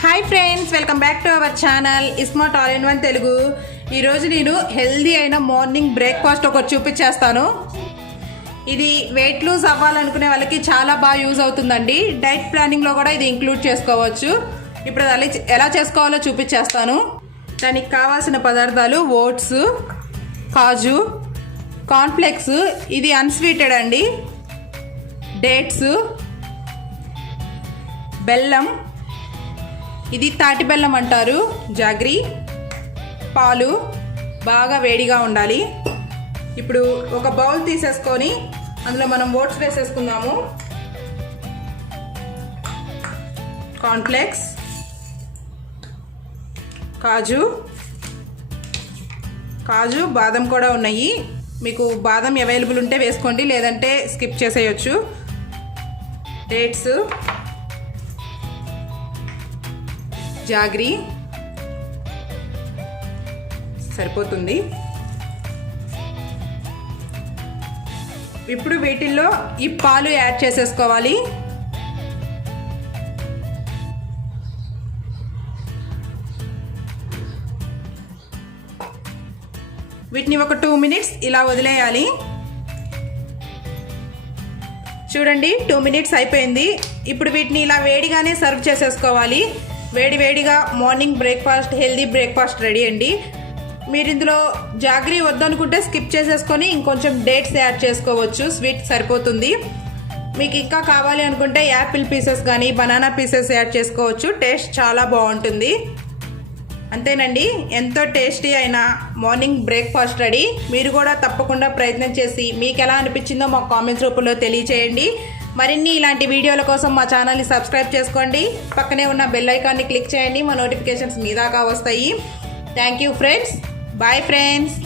Hi friends, welcome back to our channel smart all in one Telugu. ఈరోజు నేను healthy అయిన morning breakfast ఒకటి చూపించేస్తాను. ఇది వెయిట్ లూజ్ అవ్వాలనుకునే వాళ్ళకి చాలా బాగా యూజ్ అవుతుందండి. డైట్ ప్లానింగ్లో కూడా ఇది ఇంక్లూడ్ చేసుకోవచ్చు. ఇప్పుడు అది ఎలా చేసుకోవాలో చూపించేస్తాను. దానికి కావాల్సిన పదార్థాలు ఓట్స్, కాజు, కార్న్ఫ్లెక్స్, ఇది అన్స్వీటెడ్ అండి, డేట్స్, బెల్లం, ఇది తాటి బెల్లం అంటారు, జాగ్రీ, పాలు బాగా వేడిగా ఉండాలి. ఇప్పుడు ఒక బౌల్ తీసేసుకొని అందులో మనం ఓట్స్ వేసేసుకుందాము. కార్న్ఫ్లెక్స్, కాజు, బాదం కూడా ఉన్నాయి. మీకు బాదం అవైలబుల్ ఉంటే వేసుకోండి, లేదంటే స్కిప్ చేసేయచ్చు. డేట్స్, జాగ్రీ సరిపోతుంది. ఇప్పుడు వీటిల్లో ఈ పాలు యాడ్ చేసేసుకోవాలి. వీటిని ఒక 2 minutes ఇలా వదిలేయాలి. చూడండి, 2 minutes అయిపోయింది. ఇప్పుడు వీటిని ఇలా వేడిగానే సర్వ్ చేసేసుకోవాలి. వేడిగా morning breakfast, healthy breakfast ready అండి. మీరు ఇందులో జాగ్రీ వద్దనుకుంటే స్కిప్ చేసేసుకొని ఇంకొంచెం డేట్స్ యాడ్ చేసుకోవచ్చు, స్వీట్ సరిపోతుంది. మీకు ఇంకా కావాలి అనుకుంటే యాపిల్ పీసెస్ కానీ బనానా పీసెస్ యాడ్ చేసుకోవచ్చు, టేస్ట్ చాలా బాగుంటుంది. అంతేనండి, ఎంతో టేస్టీ అయిన మార్నింగ్ బ్రేక్ఫాస్ట్ రెడీ. మీరు కూడా తప్పకుండా ప్రయత్నం చేసి మీకు ఎలా అనిపించిందో మాకు కామెంట్స్ రూపంలో తెలియచేయండి. మరిన్ని ఇలాంటి వీడియోల కోసం మా ఛానల్ని సబ్స్క్రైబ్ చేసుకోండి. పక్కనే ఉన్న బెల్ ఐకాన్ని క్లిక్ చేయండి, మా నోటిఫికేషన్స్ మీ దాకా వస్తాయి. Thank you friends. Bye friends.